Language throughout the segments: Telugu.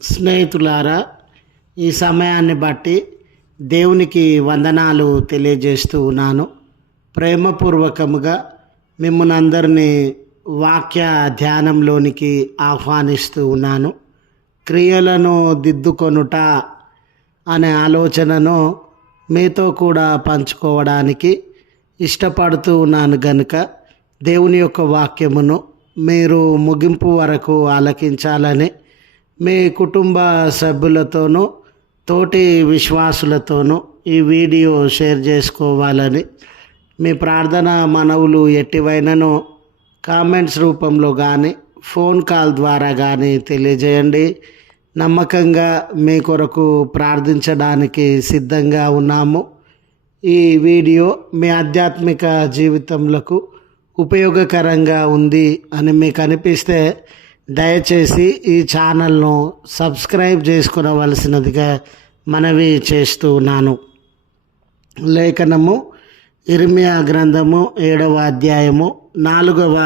స్నేహితులారా, ఈ సమయాన్ని బట్టి దేవునికి వందనాలు తెలియజేస్తూ ఉన్నాను. ప్రేమపూర్వకముగా మిమ్మల్ని అందరినీ వాక్య ధ్యానంలోనికి ఆహ్వానిస్తూ ఉన్నాను. క్రియలను దిద్దుకొనుట అనే ఆలోచనను మీతో కూడా పంచుకోవడానికి ఇష్టపడుతూ ఉన్నాను గనుక దేవుని యొక్క వాక్యమును మీరు ముగింపు వరకు ఆలకించాలని మీ కుటుంబ సభ్యులతోనూ తోటి విశ్వాసులతోనూ ఈ వీడియో షేర్ చేసుకోవాలని మీ ప్రార్థన మనవులు ఎట్టివైనను కామెంట్స్ రూపంలో కానీ ఫోన్ కాల్ ద్వారా కానీ తెలియజేయండి. నమ్మకంగా మీ కొరకు ప్రార్థించడానికి సిద్ధంగా ఉన్నాము. ఈ వీడియో మీ ఆధ్యాత్మిక జీవితంలో ఉపయోగకరంగా ఉంది అని మీకు అనిపిస్తే దయచేసి ఈ ఛానల్ను సబ్స్క్రైబ్ చేసుకునవలసినదిగా మనవి చేస్తూ ఉన్నాను. లేఖనము ఇర్మియా గ్రంథము 7వ అధ్యాయము 4వ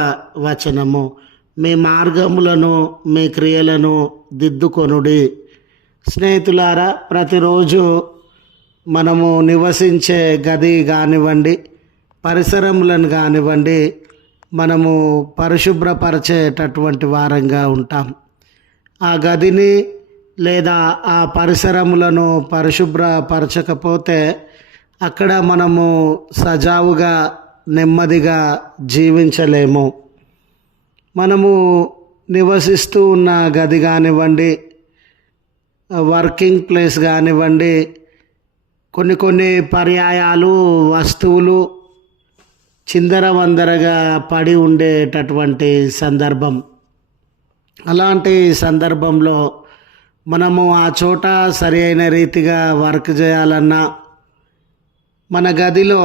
వచనము. మీ మార్గములను మీ క్రియలను దిద్దుకొనుడి. స్నేహితులారా, ప్రతిరోజు మనము నివసించే గది కానివ్వండి, పరిసరములను కానివ్వండి, మనము పరిశుభ్రపరిచేటటువంటి వారంగా ఉంటాం. ఆ గదిని లేదా ఆ పరిసరములను పరిశుభ్రపరచకపోతే అక్కడ మనము సజావుగా నెమ్మదిగా జీవించలేము. మనము నివసిస్తూ ఉన్న గది కానివ్వండి, వర్కింగ్ ప్లేస్ కానివ్వండి, కొన్ని పర్యాయాలు వస్తువులు చిందరవందరగా పడి ఉండేటటువంటి సందర్భం. అలాంటి సందర్భంలో మనము ఆ చోట సరి అయిన రీతిగా వర్క్ చేయాలన్నా, మన గదిలో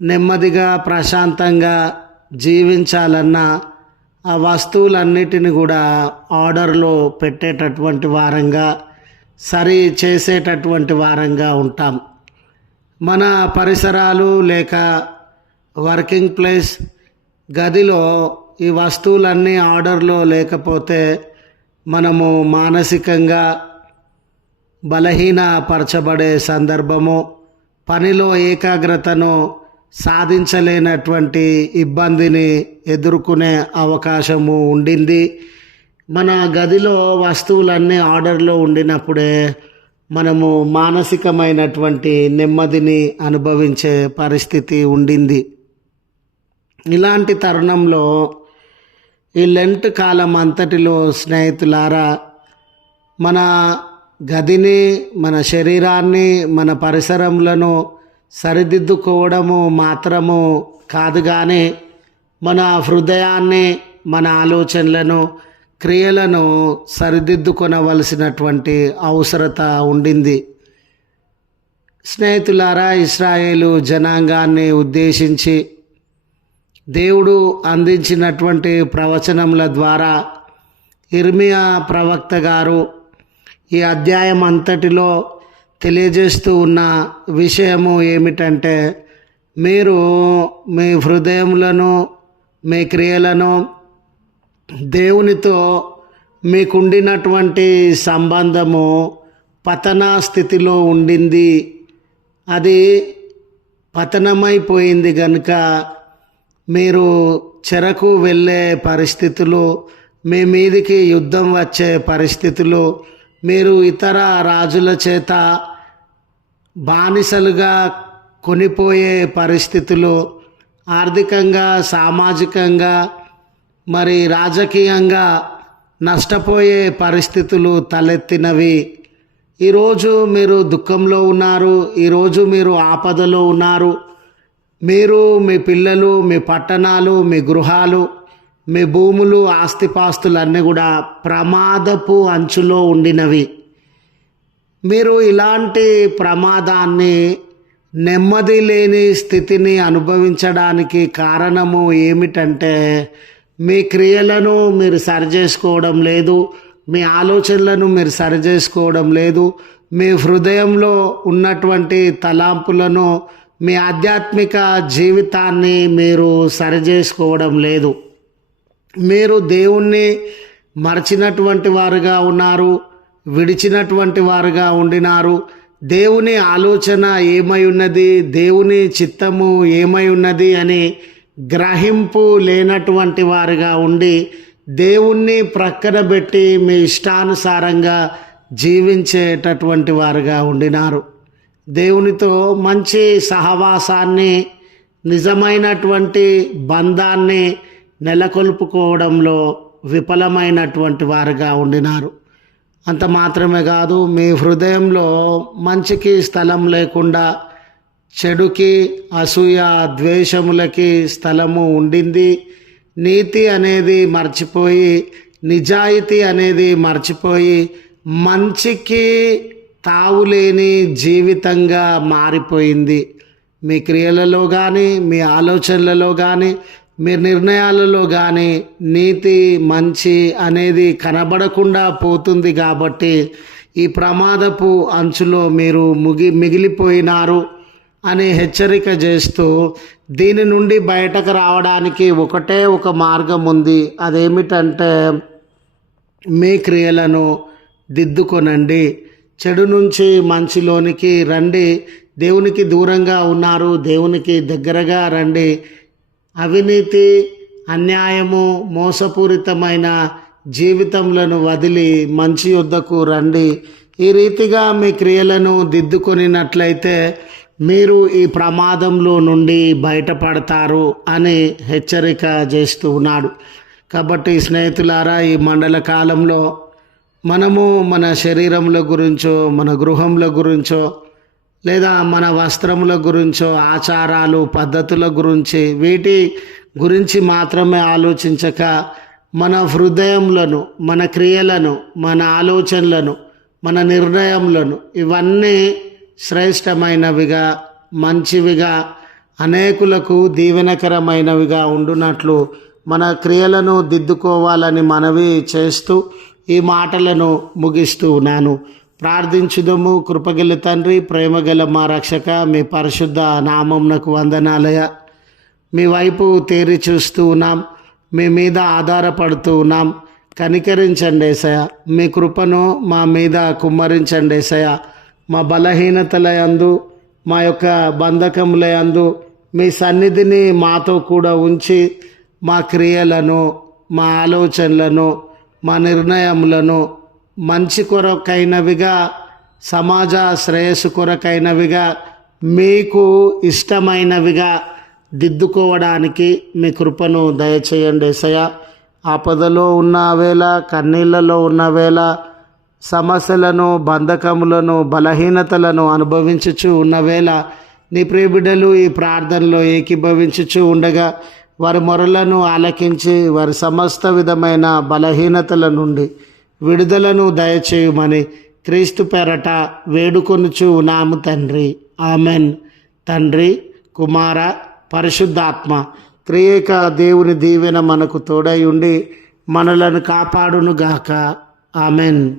నెమ్మదిగా ప్రశాంతంగా జీవించాలన్నా ఆ వస్తువులన్నిటిని కూడా ఆర్డర్లో పెట్టేటటువంటి వారంగా, సరి చేసేటటువంటి వారంగా ఉంటాం. మన పరిసరాలు లేక వర్కింగ్ ప్లేస్ గదిలో ఈ వస్తువులన్నీ ఆర్డర్లో లేకపోతే మనము మానసికంగా బలహీనపరచబడే సందర్భము, పనిలో ఏకాగ్రతను సాధించలేనటువంటి ఇబ్బందిని ఎదుర్కొనే అవకాశము ఉండింది. మన గదిలో వస్తువులన్నీ ఆర్డర్లో ఉండినప్పుడే మనము మానసికమైనటువంటి నెమ్మదిని అనుభవించే పరిస్థితి ఉండింది. ఇలాంటి తరుణంలో ఈ లెంట్ కాలం అంతటిలో స్నేహితులారా, మన గదిని, మన శరీరాన్ని, మన పరిసరములను సరిదిద్దుకోవడము మాత్రము కాదు, కానీ మన హృదయాన్ని, మన ఆలోచనలను, క్రియలను సరిదిద్దుకొనవలసినటువంటి అవసరత ఉండింది. స్నేహితులారా, ఇశ్రాయేలు జనాంగాన్ని ఉద్దేశించి దేవుడు అందించినటువంటి ప్రవచనముల ద్వారా ఇర్మియా ప్రవక్త గారు ఈ అధ్యాయం అంతటిలో తెలియజేస్తూ ఉన్న విషయము ఏమిటంటే, మీరు మీ హృదయములను, మీ క్రియలను దేవునితో మీకుండినటువంటి సంబంధము పతన స్థితిలో ఉండింది. అది పతనమైపోయింది కనుక మీరు చెరకు వెళ్ళే పరిస్థితులు, మీ మీదికి యుద్ధం వచ్చే పరిస్థితులు, మీరు ఇతర రాజుల చేత బానిసలుగా కొనిపోయే పరిస్థితులు, ఆర్థికంగా, సామాజికంగా, మరి రాజకీయంగా నష్టపోయే పరిస్థితులు తలెత్తినవి. ఈరోజు మీరు దుఃఖంలో ఉన్నారు, ఈరోజు మీరు ఆపదలో ఉన్నారు. మీరు, మీ పిల్లలు, మీ పట్టణాలు, మీ గృహాలు, మీ భూములు, ఆస్తిపాస్తులన్నీ కూడా ప్రమాదపు అంచులో ఉండినవి. మీరు ఇలాంటి ప్రమాదాన్ని, నెమ్మది లేని స్థితిని అనుభవించడానికి కారణము ఏమిటంటే, మీ క్రియలను మీరు సరిచేసుకోవడం లేదు, మీ ఆలోచనలను మీరు సరిచేసుకోవడం లేదు, మీ హృదయంలో ఉన్నటువంటి తలాంపులను, మీ ఆధ్యాత్మిక జీవితాన్ని మీరు సరిచేసుకోవడం లేదు. మీరు దేవుణ్ణి మరచినటువంటి వారుగా ఉన్నారు, విడిచినటువంటి వారుగా ఉండినారు. దేవుని ఆలోచన ఏమై ఉన్నది, దేవుని చిత్తము ఏమై ఉన్నది అని గ్రహింపు లేనటువంటి వారుగా ఉండి దేవుణ్ణి ప్రక్కన పెట్టి మీ ఇష్టానుసారంగా జీవించేటటువంటి వారుగా ఉండినారు. దేవునితో మంచి సహవాసాన్ని, నిజమైనటువంటి బంధాన్ని నెలకొల్పుకోవడంలో విఫలమైనటువంటి వారుగా ఉండినారు. అంత మాత్రమే కాదు, మీ హృదయంలో మంచికి స్థలం లేకుండా చెడుకి, అసూయ, ద్వేషములకి స్థలము ఉండింది. నీతి అనేది మర్చిపోయి, నిజాయితీ అనేది మర్చిపోయి మంచికి తావులేని జీవితంగా మారిపోయింది. మీ క్రియలలో కానీ, మీ ఆలోచనలలో కానీ, మీ నిర్ణయాలలో కానీ నీతి, మంచి అనేది కనబడకుండా పోతుంది. కాబట్టి ఈ ప్రమాదపు అంచులో మీరు మిగిలిపోయినారు అని హెచ్చరిక చేస్తూ, దీని నుండి బయటకు రావడానికి ఒకటే ఒక మార్గం ఉంది. అదేమిటంటే మీ క్రియలను దిద్దుకొనండి, చెడు నుంచి మంచిలోనికి రండి. దేవునికి దూరంగా ఉన్నారు, దేవునికి దగ్గరగా రండి. అవినీతి, అన్యాయము, మోసపూరితమైన జీవితములను వదిలి మంచి యొద్దకు రండి. ఈ రీతిగా మీ క్రియలను దిద్దుకొనినట్లయితే మీరు ఈ ప్రమాదంలో నుండి బయటపడతారు అని హెచ్చరిక చేస్తూ ఉన్నాడు. కాబట్టి స్నేహితులారా, ఈ మండల కాలంలో మనము మన శరీరముల గురించో, మన గృహముల గురించో, లేదా మన వస్త్రముల గురించో, ఆచారాలు, పద్ధతుల గురించి, వీటి గురించి మాత్రమే ఆలోచించక మన హృదయములను, మన క్రియలను, మన ఆలోచనలను, మన నిర్ణయములను ఇవన్నీ శ్రేష్టమైనవిగా, మంచివిగా, అనేకులకు దీవెనకరమైనవిగా ఉండునట్లు మన క్రియలను దిద్దుకోవాలని మనవి చేస్తూ ఈ మాటలను ముగిస్తూ ఉన్నాను. ప్రార్థించుదము. కృపగల తండ్రి, ప్రేమగల మా రక్షక, మీ పరిశుద్ధ నామమునకు వందనాలయ. మీ వైపు తేరి చూస్తూ ఉన్నాం, మీ మీద ఆధారపడుతూ ఉన్నాం. కనికరించండి యేసయ్య, మీ కృపను మా మీద కుమ్మరించండి యేసయ్య. మా బలహీనతల యందు, మా యొక్క బంధకముల యందు మీ సన్నిధిని మాతో కూడా ఉంచి మా క్రియలను, మా ఆలోచనలను, మా నిర్ణయములను మంచి కొరకైనవిగా, సమాజ శ్రేయస్సు కొరకైనవిగా, మీకు ఇష్టమైనవిగా దిద్దుకోవడానికి మీ కృపను దయచేయండి యేసయ్య. ఆపదలో ఉన్న వేళ, కన్నీళ్లలో ఉన్న వేళ, సమస్యలను, బంధకములను, బలహీనతలను అనుభవించుచు ఉన్న వేళ నీ ప్రియబిడ్డలు ఈ ప్రార్థనలో ఏకీభవించుచు ఉండగా వారి మొరలను ఆలకించి వారి సమస్త విధమైన బలహీనతల నుండి విడుదలను దయచేయమని క్రీస్తు పేరట వేడుకొనుచు ఉన్నాము తండ్రి. ఆమెన్. తండ్రి, కుమార, పరిశుద్ధాత్మ త్రియేక దేవుని దీవెన మనకు తోడై ఉండి మనలను కాపాడునుగాక. ఆమెన్.